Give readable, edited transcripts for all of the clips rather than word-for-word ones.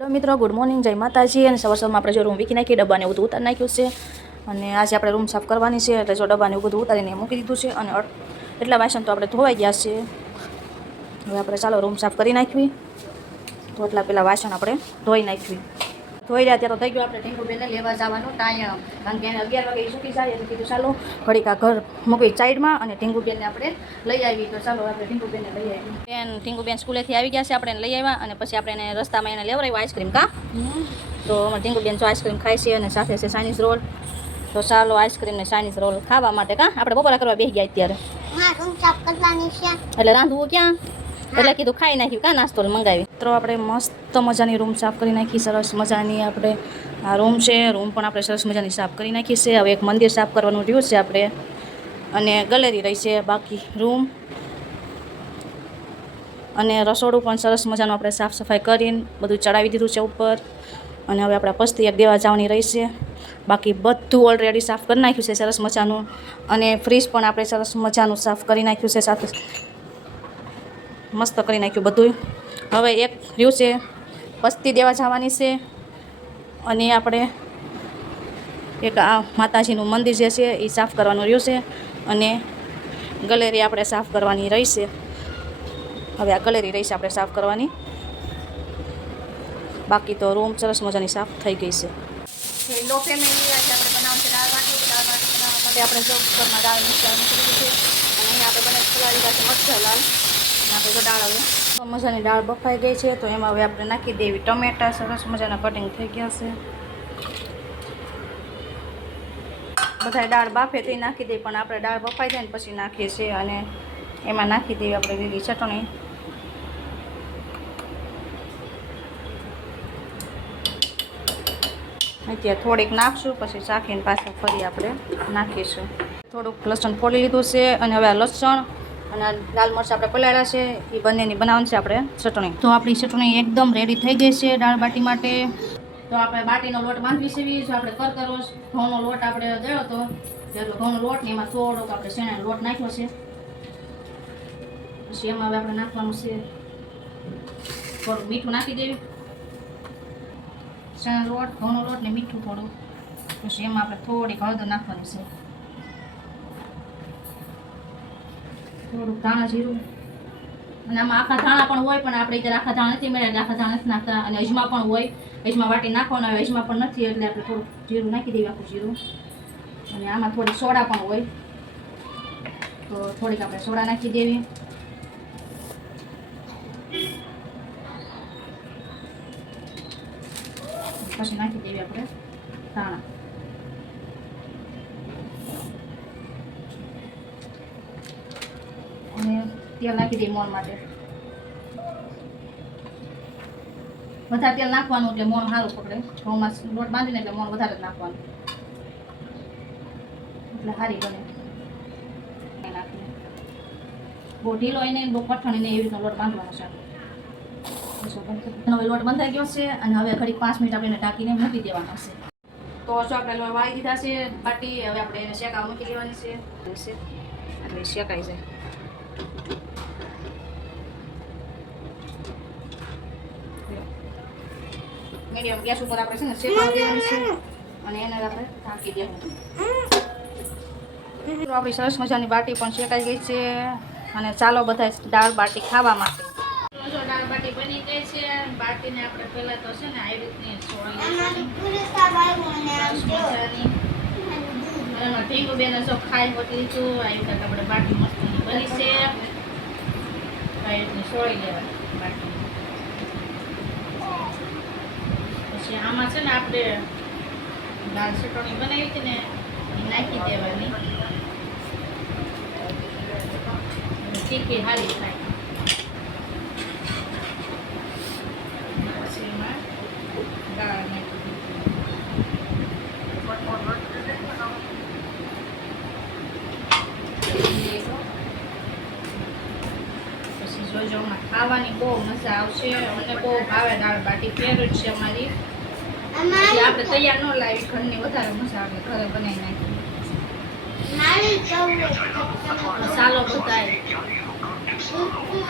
તો મિત્રો good morning, જય માતાજી. અને સવારમાં આપણે જો રૂમ વીકી નાખી, ડબ્બાને એવું બધું ઉતારી નાખ્યું છે. અને આજે આપણે રૂમ સાફ કરવાની છે, એટલે જો ડબ્બાને એવું બધું ઉતારીને મૂકી દીધું છે. અને એટલા વાસણ તો આપણે ધોવાઈ ગયા છે. હવે આપણે ચાલો રૂમ સાફ કરી નાખવી. તો એટલા પેલા વાસણ આપણે ધોઈ નાખવી. ધોઈ રહ્યા ત્યાં તો થઈ ગયો આપણે ટીંકુબેનને લેવા જવાનું ટાઈમ, કારણ કે એને 11 વાગે છૂટી જાય એટલે કીધું ચાલો ઘડીક આ ઘર મૂકી સાઈડમાં અને ટીંકુબેનને આપણે લઈ આવી. તો ચાલો આપણે ટીંકુબેનને લઈ આવી. બેન ટીંકુબેન સ્કૂલેથી આવી ગયા છે, આપણે એને લઈ આવ્યા અને પછી આપણે એને રસ્તામાં એને લેવડાવ્યું આઈસ્ક્રીમ. તો અમારે ટીંકુબેન જો આઈસ્ક્રીમ ખાય છે અને સાથે છે ચાઇનીઝ રોલ. તો ચાલો આઈસ્ક્રીમ ને ચાઇનીઝ રોલ ખાવા માટે આપણે બપોરા કરવા બેસી ગયા અત્યારે. એટલે રાંધવું ક્યાં, એટલે કીધું ખાઈ નાખ્યું નાસ્તો મંગાવી. તો આપણે મસ્ત મજાની રૂમ સાફ કરી નાખી, સરસ મજાની આપણે આ રૂમ છે. રૂમ પણ આપણે સરસ મજાની સાફ કરી નાખી છે. હવે એક મંદિર સાફ કરવાનું રહ્યું છે આપણે, અને ગેલેરી રહી છે બાકી રૂમ. અને રસોડું પણ સરસ મજાનું આપણે સાફ સફાઈ કરીને બધું ચડાવી દીધું છે ઉપર. અને હવે આપણે પસ્તી એક દેવા જવાની રહી છે. બાકી બધું ઓલરેડી સાફ કરી નાખ્યું છે સરસ મજાનું. અને ફ્રીજ પણ આપણે સરસ મજાનું સાફ કરી નાખ્યું છે, સાથે મસ્ત કરી નાખ્યું બધું. હવે એક રહ્યું છે પસ્તી દેવા જવાની છે. અને આપણે એક આ માતાજીનું મંદિર જે છે એ સાફ કરવાનું રહ્યું છે. અને ગેલેરી આપણે સાફ કરવાની રહી છે. હવે આ ગેલેરી રહી છે આપણે સાફ કરવાની. બાકી તો રૂમ સરસ મજાની સાફ થઈ ગઈ છે. લો ફેમિલી આજે આપણે બનાવવાનું છે દાળ બાટી. દાળ બાટી બનાવવા માટે આપણે જો કુકરમાં દાળ મૂકી દીધી છે. અને અહીંયા આપણે બને ખોલાવી દીધા છે મરચાં લાલ. આપણે જો દાળ હવે મજાની દાળ બફાઈ ગઈ છે. તો એમાં હવે આપણે નાખી દેવી ટમેટા. સરસ મજાના કટિંગ થઈ ગયા છે. બધા દાળ બાફે તે નાખી દઈએ, પણ આપણે દાળ બફાઈ જાય ને પછી નાખીએ છીએ. અને એમાં નાખી દેવી આપણે લીલી ચટણી. અત્યારે થોડીક નાખશું, પછી ચાખીને પાછા ફરી આપણે નાખીશું. થોડુંક લસણ ફોડી લીધું છે. અને હવે આ લસણ અને લાલ મરચાં આપણે પલાળ્યા છે, એ બંનેની બનાવવાની છે આપણે ચટણી. તો આપણી ચટણી એકદમ રેડી થઈ ગઈ છે દાળ બાટી માટે. તો આપણે બાટીનો લોટ બાંધવી છે. જો આપણે કરકરો ઘઉંનો લોટ આપણે ગયો હતો, એટલે ઘઉંનો લોટ ને એમાં થોડોક આપણે શેણાનો લોટ નાખ્યો છે. પછી એમાં હવે આપણે નાખવાનું છે થોડુંક મીઠું નાખી દેવું. શેણાનો લોટ, ઘઉંનો લોટ ને મીઠું થોડું. પછી એમાં આપણે થોડીક હળદર નાખવાની છે, થોડુંક ધાણા જીરું. અને આમાં આખા ધાણા પણ હોય, પણ આપણે અત્યારે આખા ધાણા નથી મળ્યા, આખા ધાણા નથી નાખતા. અને અજમા પણ હોય, અજમા વાટી નાખવાનો હોય. અજમા પણ નથી એટલે આપણે થોડુંક જીરું નાખી દઈએ, આખું જીરું. અને આમાં થોડી સોડા પણ હોય, તો થોડીક આપણે સોડા નાખી દેવી. પછી નાખી દેવી આપણે ધાણા. અને તેલ નાખી દઈએ મોણ માટે. વધારે તેલ નાખવાનું એટલે મોણ સારું પકડે. ઘઉંમાં લોટ બાંધીને એટલે મોણ વધારે જ નાખવાનું, એટલે સારી બને. નાખીને બહુ ઢીલો એને બહુ કઠણ એવી રીતનો લોટ બાંધવાનો છે. હવે લોટ બંધાઈ ગયો છે. અને હવે ઘડીક 5 મિનિટ આપણે ઢાંકીને મૂકી દેવાનો છે. તો જો આપણે લોટ વાળી દીધા છે બાટી. હવે આપણે એને શેકા મૂકી દેવાની છે, એટલે શેકાઈ જાય. મીડિયમ ગેસ ઉપર આપણે છે ને શેકાવી દેવાની છે. અને એને આપણે ઢાંકી દેવાનું. તો આપણી સરસ મજાની બાટી પણ શેકાઈ ગઈ છે. અને ચાલો બધા દાળ બાટી ખાવા માટે. જો દાળ બાટી બની ગઈ છે. બાટીને આપણે પહેલા તો છે ને આવી રીતની ટીંકુબેન જો ખાઈ હોતી લીધું. આવી રીતે આપણે બાટી મસ્ત બની છે. આવી રીતની સોળી લેવાની બાટી. પછી આમાં છે ને આપણે દાળ ચટણી બનાવી હતી ને એ નાખી દેવાની. તીખી હારી થાય. પછી એમાં દાળ નાખી પછી જોજો ખાવાની બહુ મજા આવશે. મને બહુ ભાવે દાળ બાટી, ફેવરેટ છે અમારી. આપણે તૈયાર ન લાવી, ઘરની વધારે મજા આવે, ઘરે બનાવી નાખી. મસાલો બધાય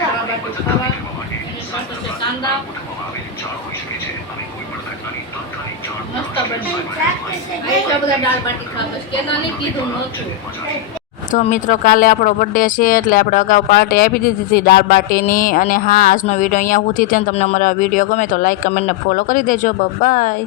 દાળ બાટી ખાવા. એની સાથે કાંદા. તો મિત્રો કાલે આપણો બર્થડે છે એટલે આપણે અગાઉ પાર્ટી આપી દીધી હતી દાળ બાટીની. અને હા, આજનો વિડીયો અહીંયા સુધી છે. તમને અમારા વિડીયો ગમે તો લાઈક કમેન્ટ ને ફોલો કરી દેજો. બાય.